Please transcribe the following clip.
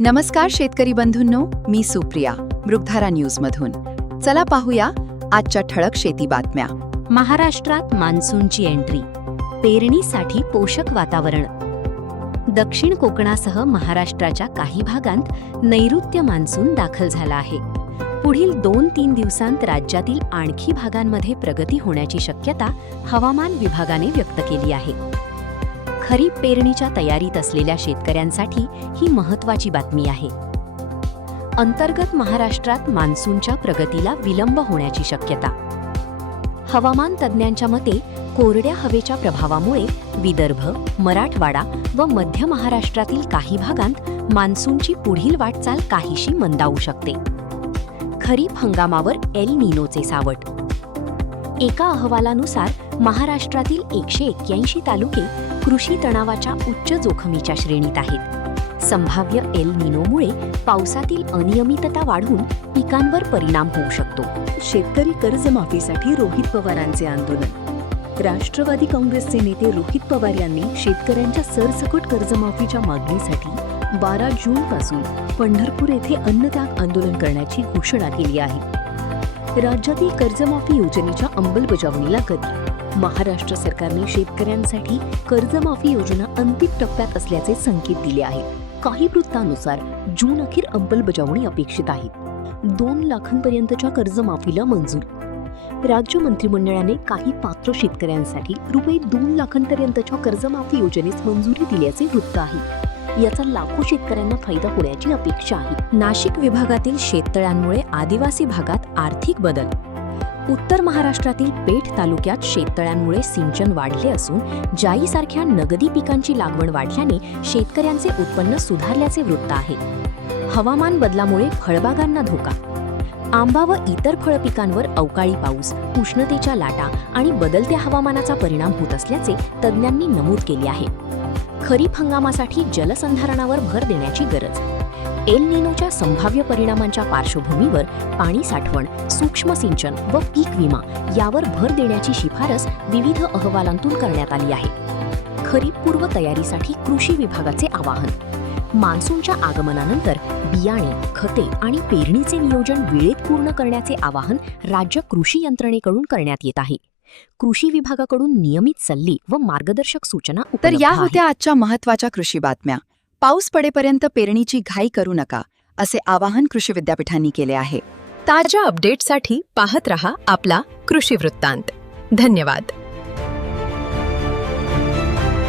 नमस्कार शेतकरी बंधूंनो, मी सुप्रिया मृगधारा न्यूजमधून. चला पाहूया आजच्या ठळक शेती बातम्या. महाराष्ट्रात मान्सूनची एंट्री, पेरणीसाठी पोषक वातावरण. दक्षिण कोकणासह महाराष्ट्राच्या काही भागांत नैऋत्य मान्सून दाखल झाला आहे. पुढील 2-3 दिवसांत राज्यातील आणखी भागांमध्ये प्रगती होण्याची शक्यता हवामान विभागाने व्यक्त केली आहे. खरीप पेरणीच्या तयारीत असलेल्या शेतकऱ्यांसाठी ही महत्त्वाची बातमी आहे. अंतर्गत महाराष्ट्रात मान्सूनच्या प्रगतीला विलंब होण्याची शक्यता. हवामान तज्ज्ञांच्या मते कोरड्या हवेच्या प्रभावामुळे विदर्भ, मराठवाडा व मध्य महाराष्ट्रातील काही भागांत मान्सूनची पुढील वाटचाल काहीशी मंदावू शकते. खरीप हंगामावर एल नीनोचे सावट. एका अहवालानुसार महाराष्ट्रातील 181 तालुके कृषी तणावाच्या उच्च जोखमीच्या श्रेणीत आहेत. संभाव्य एल नीनोमुळे पावसातील अनियमितता वाढून पिकांवर परिणाम होऊ शकतो. शेतकरी कर्जमाफीसाठी रोहित पवारांचे आंदोलन. राष्ट्रवादी काँग्रेसचे नेते रोहित पवार यांनी शेतकऱ्यांच्या सरसकट कर्जमाफीच्या मागणीसाठी 12 जूनपासून पंढरपूर येथे अन्नत्याग आंदोलन करण्याची घोषणा केली आहे. राज्यातील कर्जमाफी योजनेच्या अंमलबजावणीला गती. महाराष्ट्र सरकारने शेतकऱ्यांसाठी कर्जमाफी योजना अंतिम टप्प्यात असल्याचे संकेत दिले आहेत. काही वृत्तांनुसार जून अखेर अंमलबजावणी अपेक्षित आहे. 2 लाखांपर्यंतच्या कर्जमाफीला मंजुरी. राज्य मंत्रिमंडळाने काही पात्र शेतकऱ्यांसाठी रुपये 2 लाखांपर्यंतच्या कर्जमाफी योजनेस मंजुरी दिल्याचे वृत्त आहे. याचा लाखो शेतकऱ्यांना फायदा होण्याची अपेक्षा आहे. नाशिक विभागातील शेततळ्यांमुळे आदिवासी भागात आर्थिक बदल. उत्तर महाराष्ट्रातील पेठ तालुक्यात शेततळ्यांमुळे सिंचन वाढले असून जाईसारख्या नगदी पिकांची लागवड वाढल्याने शेतकऱ्यांचे उत्पन्न सुधारल्याचे वृत्त आहे. हवामान बदलामुळे फळबागांना धोका. आंबा व इतर फळपिकांवर अवकाळी पाऊस, उष्णतेच्या लाटा आणि बदलत्या हवामानाचा परिणाम होत असल्याचे तज्ज्ञांनी नमूद केले आहे. खरीप हंगामासाठी जलसंधारणावर भर देण्याची गरज. एल नीनोच्या संभाव्य परिणामांच्या पार्श्वभूमीवर पाणी साठवण, सूक्ष्म सिंचन व पीक विमा यावर भर देण्याची शिफारस विविध अहवालांतून करण्यात आली आहे. खरीप पूर्व तयारीसाठी कृषी विभागाचे आवाहन. मान्सूनच्या आगमनानंतर बियाणे, खते आणि पेरणीचे नियोजन वेळेत पूर्ण करण्याचे आवाहन राज्य कृषी यंत्रणेकडून करण्यात येत आहे. कृषी विभागाकडून नियमित सल्ले व मार्गदर्शक सूचना तर उपलब्ध या आहेत. होत्या आजच्या महत्त्वाच्या कृषी बातम्या. पाऊस पडेपर्यंत पेरणीची घाई करू नका, असे आवाहन कृषी विद्यापीठांनी केले आहे. ताज्या अपडेट्ससाठी पाहत रहा आपला कृषी वृत्तांत. धन्यवाद.